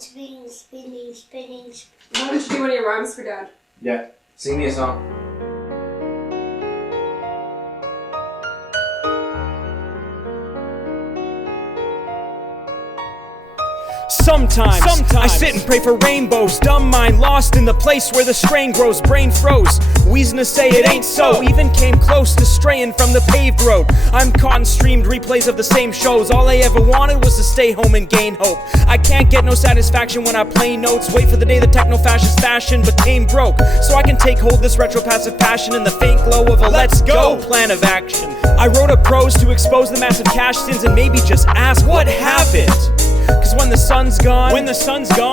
spinning, spinning, spinning. Why don't you do any rhymes for Dad? Yeah, sing me a song. Sometimes I sit and pray for rainbows. Dumb mind lost in the place where the strain grows. Brain froze, wheezing to say it ain't so. Even came close to straying from the paved road. I'm caught in streamed replays of the same shows. All I ever wanted was to stay home and gain hope. I can't get no satisfaction when I play notes. Wait for the day the techno-fascist fashion became broke, so I can take hold this retro passive passion in the faint glow of a let's go plan of action. I wrote a prose to expose the massive cash sins and maybe just ask what happened. Cause when the sun's gone,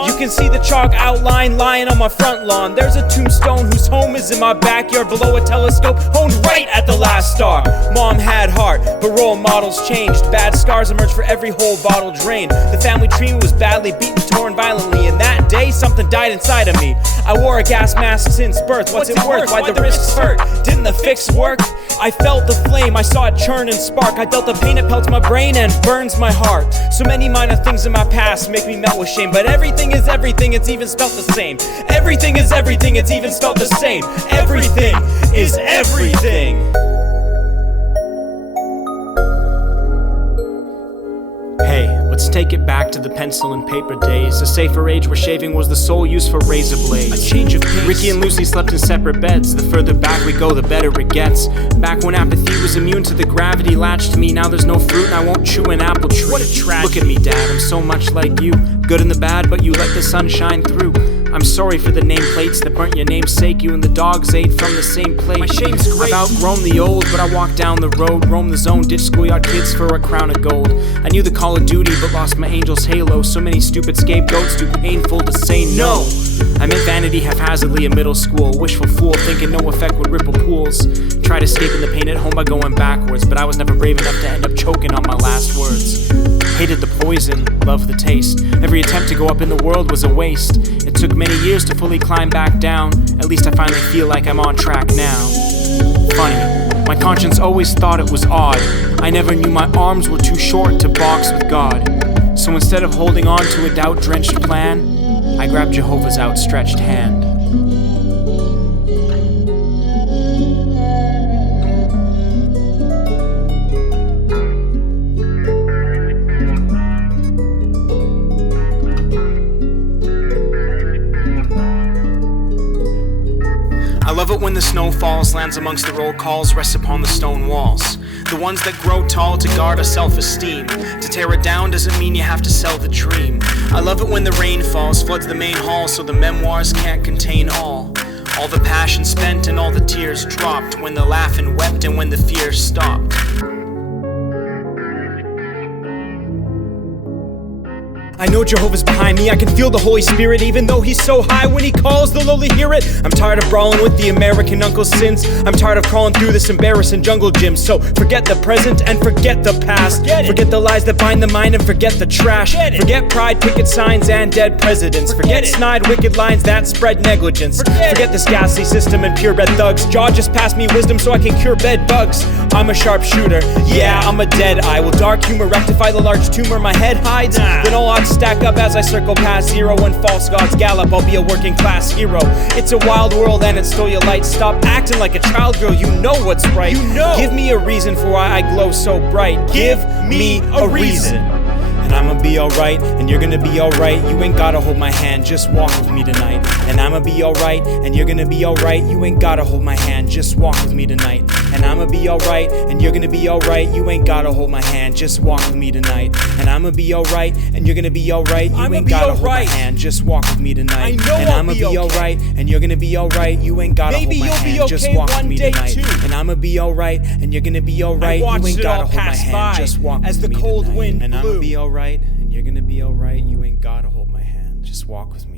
you can see the chalk outline lying on my front lawn. There's a tombstone whose home is in my backyard, below a telescope honed right at the last star. Mom had heart, but role models changed. Bad scars emerged for every whole bottle drained. The family tree was badly beaten, torn violently, and that day something died inside of me. I wore a gas mask since birth. What's it worth? Why'd the risks hurt? Didn't the fix work? I felt the flame, I saw it churn and spark. I dealt the pain that pelts my brain and burns my heart. So many minor things in my past make me melt with shame, but everything is everything, it's even spelt the same. Everything is everything, it's even spelt the same. Everything is everything. Hey, let's take it back to the pencil and paper days, a safer age where shaving was the sole use for razor blades. A change of pace. Ricky and Lucy slept in separate beds. The further back we go, the better it gets. Back when apathy was immune to the gravity latched to me, now there's no fruit and I won't chew an apple tree. What a tragedy. Look at me, Dad, I'm so much like you. Good and the bad, but you let the sun shine through. I'm sorry for the nameplates that burnt your namesake. You and the dogs ate from the same plate. My shame's great. I've outgrown the old, but I walk down the road, roam the zone, ditch schoolyard kids for a crown of gold. I knew the Call of Duty, but lost my angel's halo. So many stupid scapegoats, too painful to say no. I meant vanity haphazardly in middle school. Wishful fool, thinking no effect would ripple pools. Tried escaping the pain at home by going backwards, but I was never brave enough to end up choking on my last words. Hated the poison, loved the taste. Every attempt to go up in the world was a waste. It took many years to fully climb back down. At least I finally feel like I'm on track now. Funny, my conscience always thought it was odd. I never knew my arms were too short to box with God. So instead of holding on to a doubt-drenched plan, I grabbed Jehovah's outstretched hand. I love it when the snow falls, lands amongst the roll calls, rests upon the stone walls. The ones that grow tall to guard our self-esteem. To tear it down doesn't mean you have to sell the dream. I love it when the rain falls, floods the main hall, so the memoirs can't contain all the passion spent and all the tears dropped, when the laughing wept and when the fear stopped. I know Jehovah's behind me, I can feel the Holy Spirit, even though he's so high. When he calls, the lowly hear it. I'm tired of brawling with the American uncle's sins. I'm tired of crawling through this embarrassing jungle gym. So forget the present and forget the past. Forget the lies that bind the mind and forget the trash. Forget pride, picket signs, and dead presidents. Forget snide, wicked lines that spread negligence. Forget this ghastly system and purebred thugs. God just passed me wisdom so I can cure bed bugs. I'm a sharpshooter, yeah, I'm a dead eye. Will dark humor rectify the large tumor my head hides? Then all odds stack up as I circle past zero. When false gods gallop, I'll be a working class hero. It's a wild world and it's still your light. Stop acting like a child, girl, you know what's right. Give me a reason for why I glow so bright. Give me a reason. And I'ma be alright, and you're gonna be alright. You ain't gotta hold my hand, just walk with me tonight. And I'ma be alright, and you're gonna be alright. You ain't gotta hold my hand, just walk with me tonight. And I'ma be alright, and you're gonna be alright. You ain't gotta hold my hand, just walk with me tonight. And I'ma be alright, and you're gonna be alright. You ain't gotta hold my hand, just walk with me tonight. And I'ma be alright, and you're gonna be alright. You ain't gotta hold my hand, just walk with me tonight. And I'ma be alright, and you're gonna be alright. You ain't gotta hold my hand, just walk with me tonight. And I'ma be alright, and you're gonna be alright. You ain't gotta hold my hand, just walk with me.